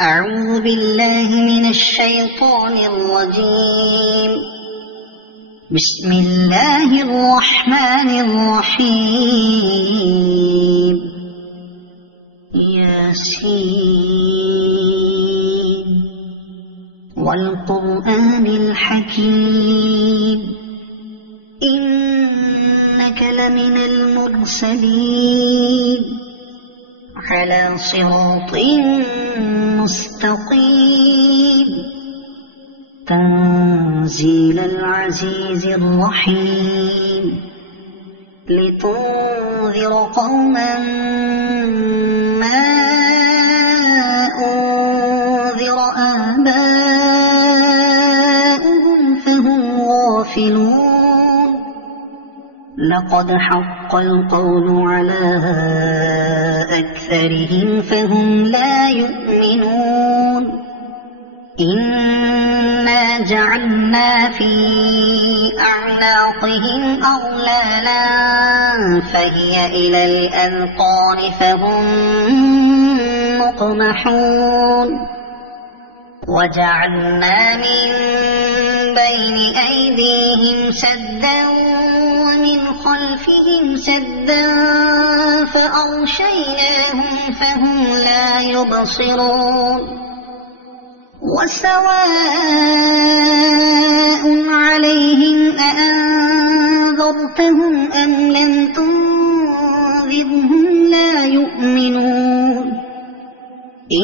أعوذ بالله من الشيطان الرجيم. بسم الله الرحمن الرحيم. ياسين والقرآن الحكيم إنك لمن المرسلين على صراط مستقيم تنزيل العزيز الرحيم لتنذر قوما ما أنذر آباؤهم فهم غافلون. لقد حق القول على أكثرهم فهم لا يؤمنون. إنا جعلنا في أعناقهم أغلالا فهي إلى الأذقان فهم مقمحون. وجعلنا من بين أيديهم سدا ومن خلفهم سدا فأغشيناهم فهم لا يبصرون. وسواء عليهم أأنذرتهم أم لم تنذرهم لا يؤمنون.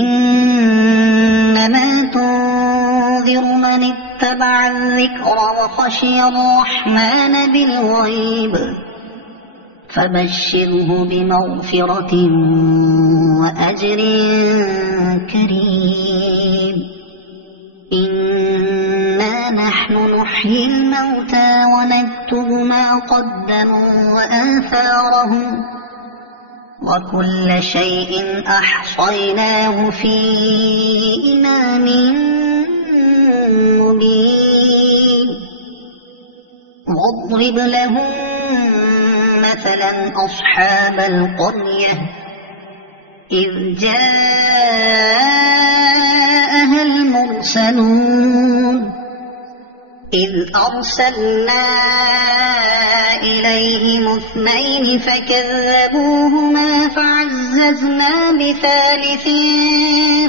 إنما تنذر من اتبع الذكر وخشي الرحمن بالغيب فبشره بمغفرة وأجر كريم. إنا نحن نحيي الموتى ونكتب ما قدموا وآثارهم وكل شيء أحصيناه في إمام مبين. واضرب لهم مثلا أصحاب القرية إذ جاءها المرسلون إذ أرسلنا إليهم اثنين فكذبوهما فعززنا بثالث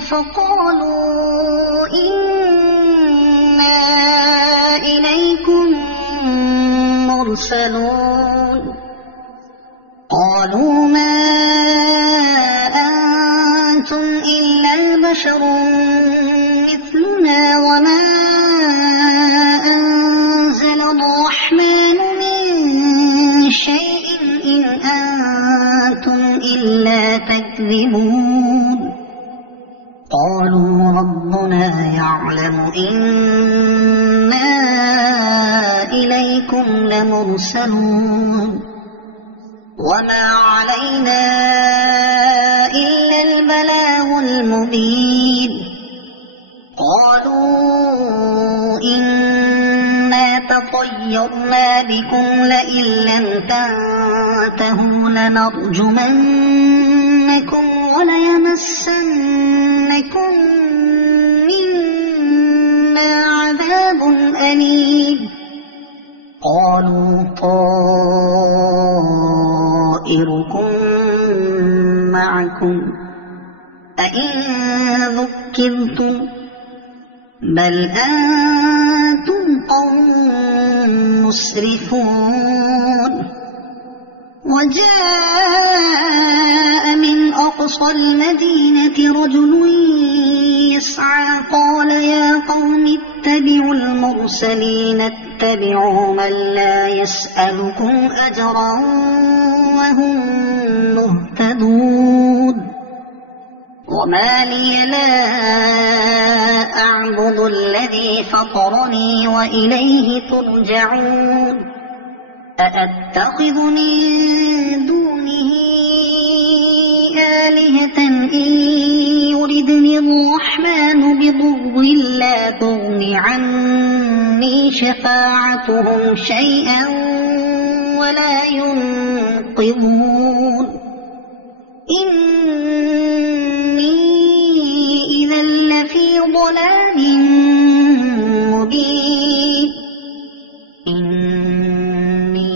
فقالوا إنا إليكم مرسلون. قالوا ما أنتم إلا بشر مثلنا وما أنزل الرحمن من شيء إن أنتم إلا تكذبون. قالوا ربنا يعلم إنا إليكم لمرسلون وما علينا إلا البلاغ المبين. قالوا إنا تطيرنا بكم لئن لم تنتهوا لنرجمنكم وليمسنكم منا عذاب أليم. قالوا طائركم معكم أئن ذكرتم بل أنتم قوم مسرفون. وجاء من أقصى المدينة رجل يسعى قال يا قوم اتبعوا المرسلين اتبعوا من لا يسألكم أجرا وهم مهتدون. وما لي لا أعبد الذي فطرني وإليه ترجعون. أأتخذ من دونه آلهة إن يردني الرحمن بضر لا تغن عني شفاعتهم شيئا ولا ينقذون. إني إذا ضلال مبين إني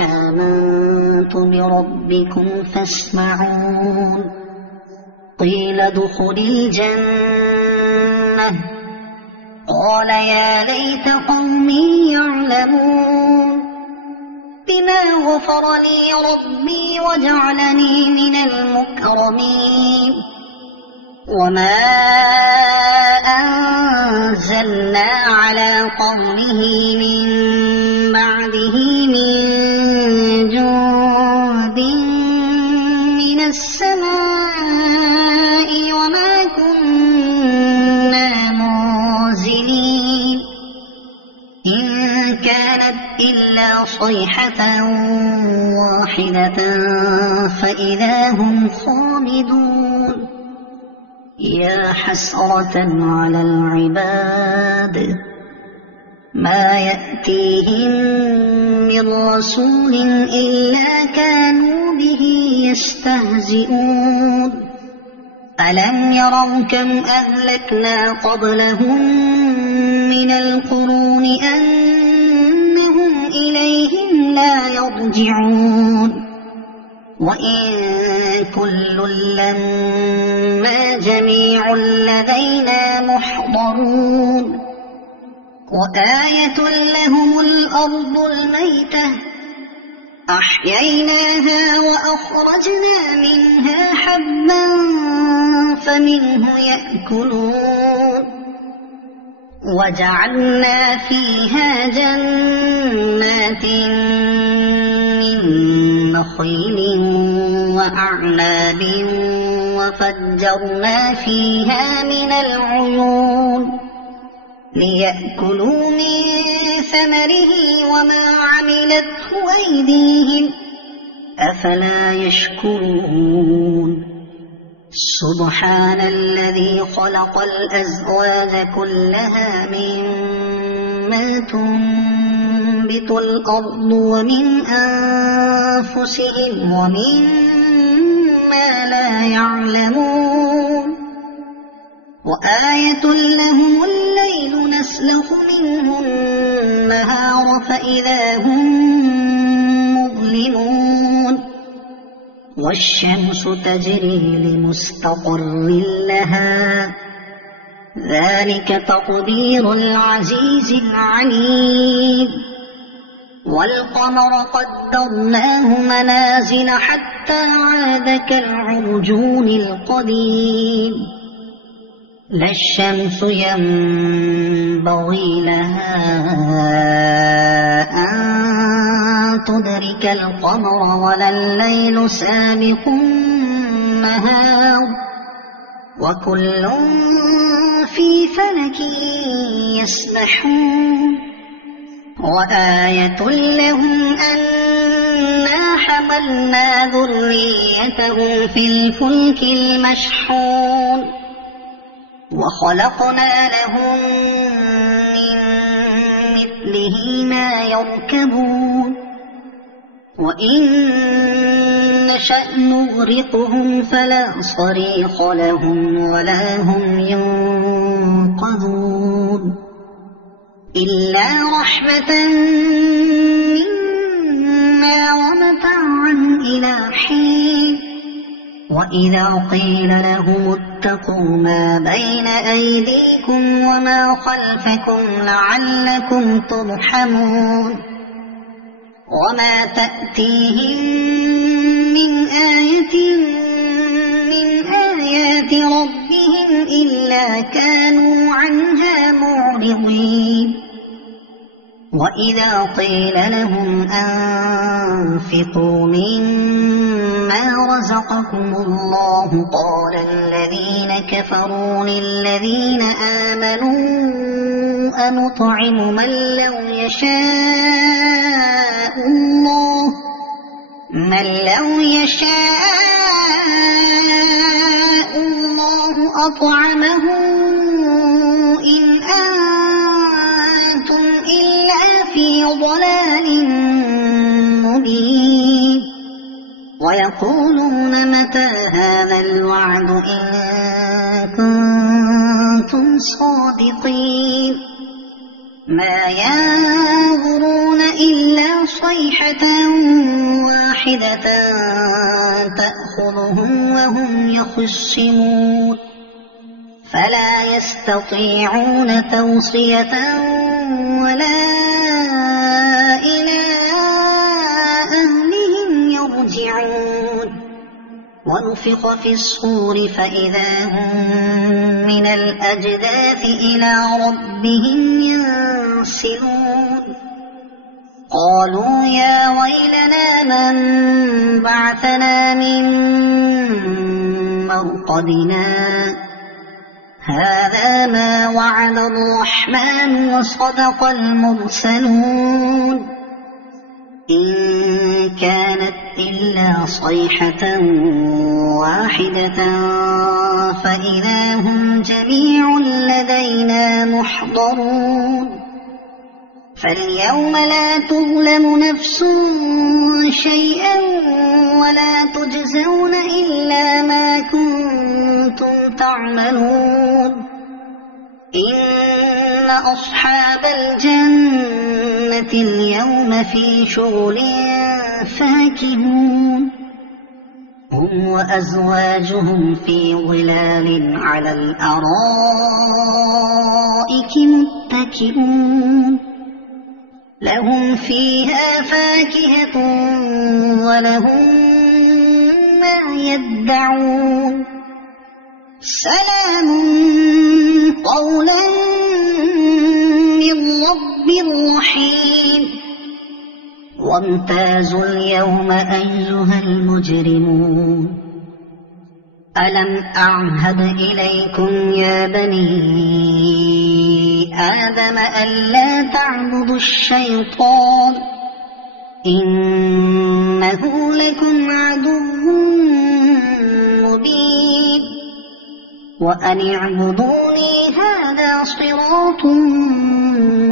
آمنت بربكم فاسمعون قيل ادخل الجنة قال يا ليت قومي يعلمون بما غفر لي ربي وجعلني من المكرمين وما أنزلنا على قومه من بعده من جند من السماء وما كنا منزلين إن كانت إلا صيحة واحدة فإذا هم خامدون يا حسرة على العباد ما يأتيهم من رسول إلا كانوا به يستهزئون ألم يروا كم أهلكنا قبلهم من القرون أنهم إليهم لا يرجعون وإن كل لما جميع لدينا محضرون وآية لهم الأرض الميتة أحييناها وأخرجنا منها حبا فمنه يأكلون وجعلنا فيها جنات من نخيل وأعناب وفجرنا فيها من العيون ليأكلوا من ثمره وما عملته أيديهم أفلا يشكرون سبحان الذي خلق الأزواج كلها مما تنبت الأرض ومن أنفسهم ومما لا يعلمون وآية لهم الليل نسلخ منه النهار فإذا هم مظلمون والشمس تجري لمستقر لها ذلك تقدير العزيز العليم والقمر قدرناه منازل حتى عاد كالعرجون القديم لا الشمس ينبغي لها أن تدرك القمر ولا الليل سابق النهار وكل في فلك يسبحون وآية لهم أنا حملنا ذريتهم في الفلك المشحون وخلقنا لهم من مثله ما يركبون وإن نشأ نغرقهم فلا صريخ لهم ولا هم ينقذون إلا رحمة منا ومتاعا إلى حين وإذا قيل لهم اتقوا ما بين أيديكم وما خلفكم لعلكم ترحمون وما تأتيهم من آية من آيات ربهم إلا كانوا عنها معرضين وإذا قيل لهم أنفقوا مما رزقكم الله قال الذين كفروا للذين آمنوا أنطعم من لو يشاء الله أطعمه إن أنتم إلا في ضلال مبين ويقولون متى هذا الوعد إن كنتم صادقين ما ينظرون إلا صيحة واحدة تأخذهم وهم يخصمون فلا يستطيعون توصية ولا إلى أهلهم يرجعون ونفخ في الصور فإذا هم من الأجداث إلى ربهم ينسلون قالوا يا ويلنا من بعثنا من مرقدنا هذا ما وعد الرحمن وصدق المرسلون إن كانت إلا صيحة واحدة فإذا هم جميع لدينا محضرون فاليوم لا تظلم نفس شيئا ولا تجزون إلا ما كنتم تعملون إن أصحاب الجنة اليوم في شغل فاكهون هم وأزواجهم في ظلال على الأرائك متكئون لهم فيها فاكهة ولهم ما يدعون سلام قولا من رب رحيم وامتازوا اليوم أيها المجرمون ألم أعهد إليكم يا بني آدم ألا تعبدوا الشيطان إنه لكم عدو مبين وأن اعبدوني هذا صراط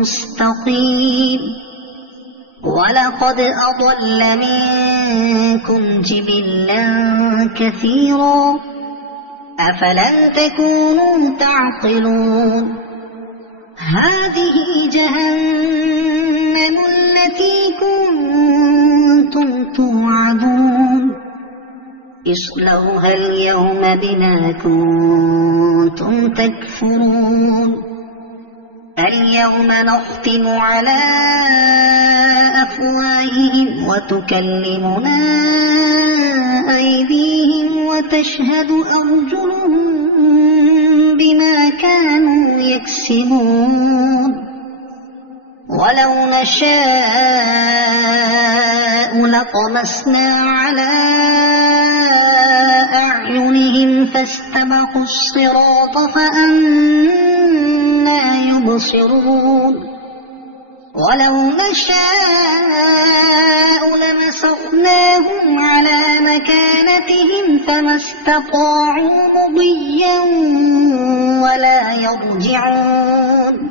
مستقيم ولقد أضل منكم جبلا كثيرا أفلم تكونوا تعقلون هذه جهنم التي كنتم توعدون اصلوها اليوم بما كنتم تكفرون اليوم نختم على أفواههم وتكلمنا أيديهم وتشهد أرجلهم بما كانوا يكسبون ولو نشاء لطمسنا على أعينهم فاستبقوا الصراط فأنى يبصرون ولو نشاء لمسخناهم على مكانتهم فما استطاعوا مضيا ولا يرجعون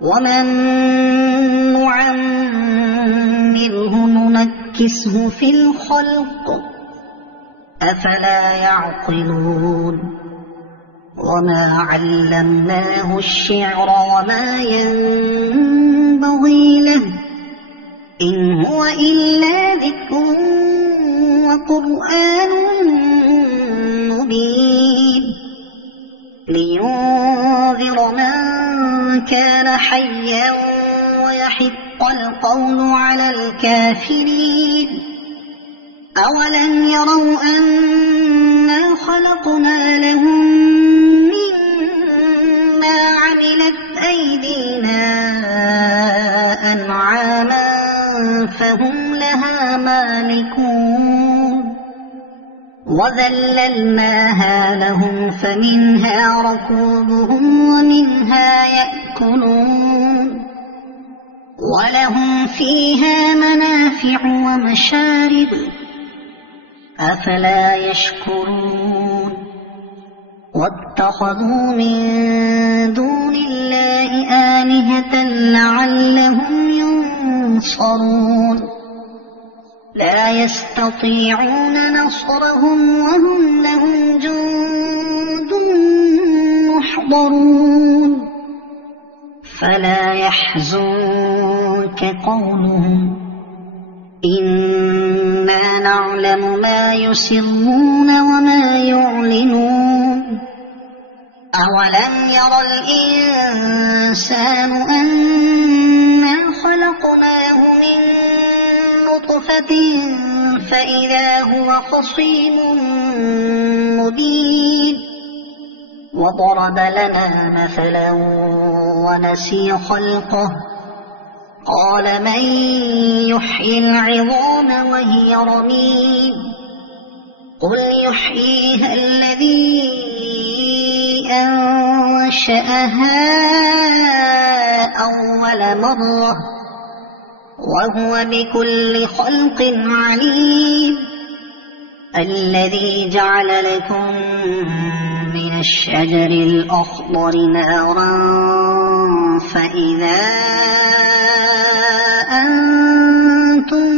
ومن نعمره ننكسه في الخلق أفلا يعقلون وما علمناه الشعر وما ينبغي له إن هو إلا ذكر وقرآن مبين لينذر من كان حيا ويحق القول على الكافرين أولم يروا أنا خلقنا لهم مما عملت أيدينا أنعاما فهم لها مالكون وذللناها لهم فمنها ركوبهم ومنها يأكلون ولهم فيها منافع ومشارب أفلا يشكرون واتخذوا من دون الله آلهة لعلهم ينصرون لا يستطيعون نصرهم وهم لهم جند محضرون فلا يحزنك قولهم إنا نعلم ما يسرون وما يعلنون أولم ير الإنسان أنا خلقناه من نطفة فإذا هو خصيم مبين وضرب لنا مثلا ونسي خلقه قال من يحيي العظام وهي رميم قل يحييها الذي أنشأها أول مرة وهو بكل خلق عليم الذي جعل لكم من الشجر الأخضر نارا فإذا أنتم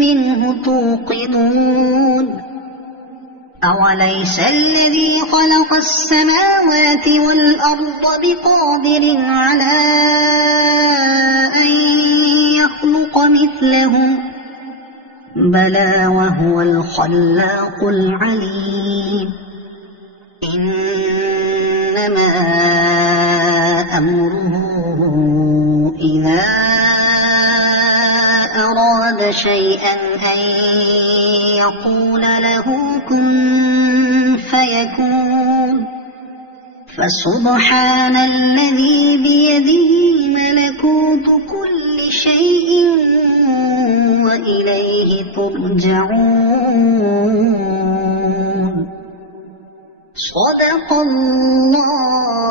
منه توقدون أوليس الذي خلق السماوات والأرض بقادر على أن يخلق مثلهم بلى وهو الخلاق العليم إنما أمره إذا أراد شيئا أن يقول له كن فيكون فسبحان الذي بيده ملكوت كل شيء وإليه ترجعون صدق الله